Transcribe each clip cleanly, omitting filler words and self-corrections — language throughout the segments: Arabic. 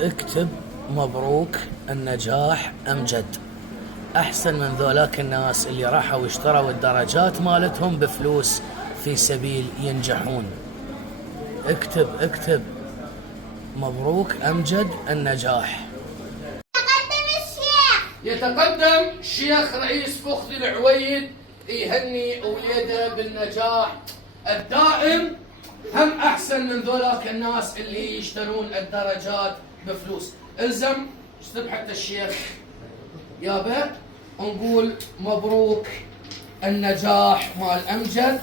اكتب مبروك النجاح أمجد. أحسن من ذولاك الناس اللي راحوا واشتروا الدرجات مالتهم بفلوس في سبيل ينجحون. اكتب مبروك أمجد النجاح. يتقدم الشيخ رئيس فخذ العويد يهني أولاده بالنجاح الدائم. هم أحسن من ذولاك الناس اللي يشترون الدرجات بفلوس. الزم اشتب حتى الشيخ يابا نقول مبروك النجاح مال أمجد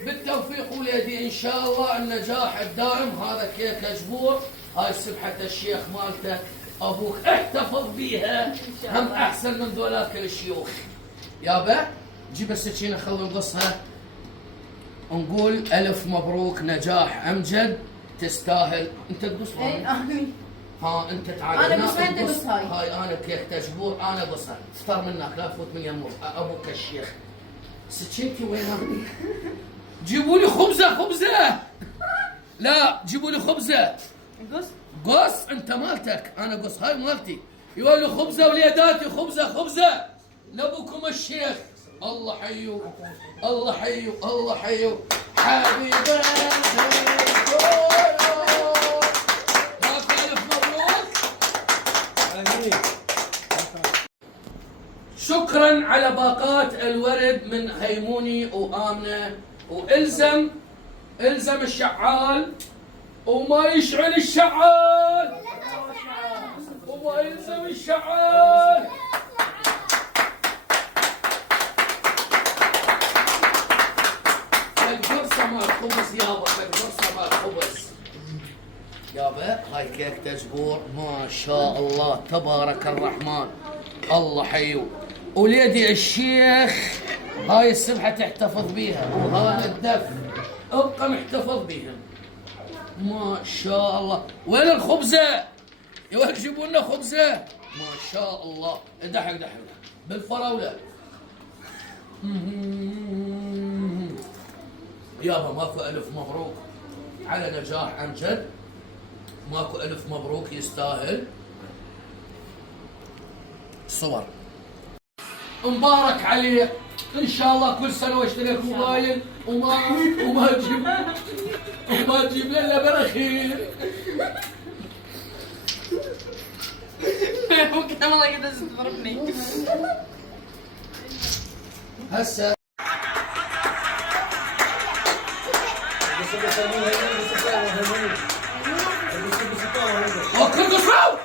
بالتوفيق وليدي إن شاء الله النجاح الدائم. هذا كيك جبور، هاي سبحة الشيخ مالتك أبوك احتفظ بيها، هم أحسن من ذولاك الشيوخ. يابا جيب السكينة خلينا نقصها. نقول ألف مبروك نجاح أمجد، تستاهل. أنت تقص اي اني ها أنت تعال انا قص انت قص هاي أنا كيك جبور أنا قصها. افتر منك لا تفوت من يمك أبوك الشيخ. سكينتي وينها؟ جيبوا لي خبزة. لا جيبوا لي خبزة. قص انت مالتك، انا قص هاي مالتي. يقول لي خبزة وليداتي خبزة لابوكم الشيخ. الله حيو الله حيو حبيبي. ألف مبروك. شكرا على باقات الورد من هيموني وآمنة. والزم الشعال وما يشعل الشعال وما يلزم الشعال. الفرصة مال خبز يابا، الفرصة مال خبز يابا. هاي كيك تجبور ما شاء الله تبارك الرحمن. الله حيو وليدي الشيخ. هاي السبحة تحتفظ بيها وهذا الدف ابقى محتفظ بيها ما شاء الله. وين الخبزة؟ يا جيبوا لنا خبزة ما شاء الله. دحك بالفراولة. يابا ماكو ألف مبروك على نجاح أمجد، ماكو ألف مبروك يستاهل. صور مبارك عليه ان شاء الله. كل سنه واشتريك موبايل وما تجيب لنا براخير. ممكن والله كده تضربني هسه. وكل قصراو